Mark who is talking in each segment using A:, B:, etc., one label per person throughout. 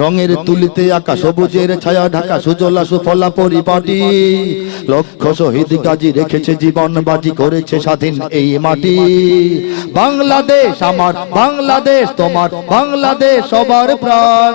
A: রঙের তুলিতে আঁকা সবুজের ছায়া ঢাকা সুজলা সুফলা পরিপাটি। লক্ষ শহীদ গাজী রেখেছে জীবন বাজি করেছে স্বাধীন এই মাটি। বাংলাদেশ আমার বাংলাদেশ তোমার বাংলাদেশ সবার প্রাণ।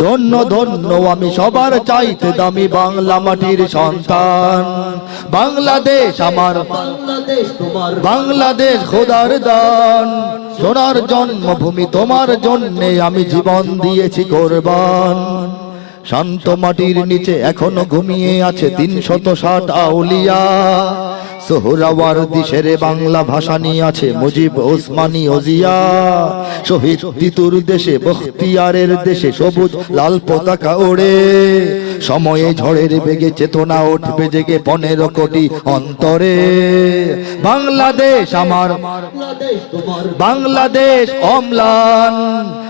A: ধন্য ধন্য, আমি সবার চাইতে দামি বাংলা মাটির সন্তান। বাংলাদেশ আমার,
B: বাংলাদেশ
A: খোদার দান। সোনার জন্মভূমি তোমার জন্যে আমি জীবন দিয়েছি কোরবান। শান্ত মাটির নিচে এখনও ঘুমিয়ে আছে তিন শত ষাট আউলিয়া। সোহরাওয়ার দিশের বাংলা ভাষা নিয়ে আছে মুজিব ওসমানী ওজিয়া। শহীদ তিতুর দেশে বখতিয়ারের দেশে সবুজ লাল পতাকা ওড়ে। সময়ে ঝড়ের বেগে চেতনা উঠবে জেগে পনেরো কোটি অন্তরে। বাংলাদেশ আমার।
B: বাংলাদেশ
A: বাংলাদেশ অম্লান।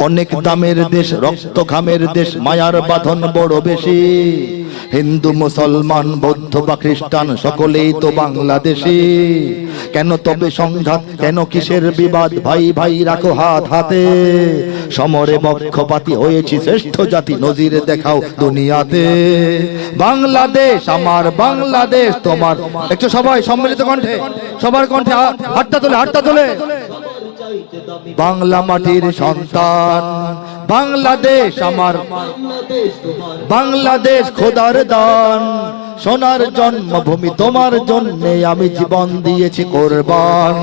A: অনেক দামের দেশ রক্ত ঘামের দেশ মায়ার বাঁধন বড় বেশি। হিন্দু মুসলমান বৌদ্ধ বা খ্রিস্টান সকলেই তো বাংলাদেশি। কেন তবে সংঘাত কেন কিসের বিবাদ? ভাই ভাই রাখো হাত হাতে। সমরে পক্ষপাতি হয়েছি শ্রেষ্ঠ জাতি নজির দেখাও দুনিয়াতে। বাংলাদেশ আমার বাংলাদেশ তোমার। একটু সবাই সম্মিলিত কণ্ঠে? সবার কণ্ঠে হা- হাতটা তোলে হাতটা তোলে। বাংলা মাটির সন্তান, বাংলাদেশ আমার। বাংলাদেশ খোদার দান, সোনার জন্মভূমি তোমার জন্যে আমি জীবন দিয়েছি কোরবান।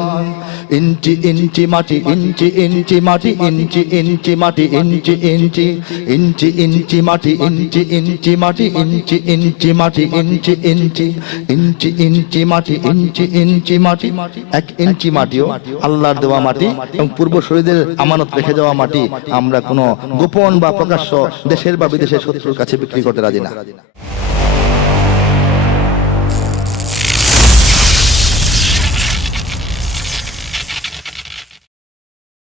A: ইঞ্চি ইঞ্চি মাটি, ইঞ্চি ইঞ্চি মাটি, ইঞ্চি ইঞ্চি মাটি, ইঞ্চি ইঞ্চি ইঞ্চি ইঞ্চি মাটি, ইঞ্চি ইঞ্চি মাটি, ইঞ্চি ইঞ্চি মাটি, ইঞ্চি ইঞ্চি ইঞ্চি ইঞ্চি মাটি, ইঞ্চি ইঞ্চি মাটি, এক ইঞ্চি মাটিও আল্লাহর দেওয়া মাটি এবং পূর্বসূরীদের আমানত রেখে যাওয়া মাটি আমরা কোনো গোপন বা প্রকাশ্য দেশের বা বিদেশের শত্রুর কাছে বিক্রি করতে রাজি না।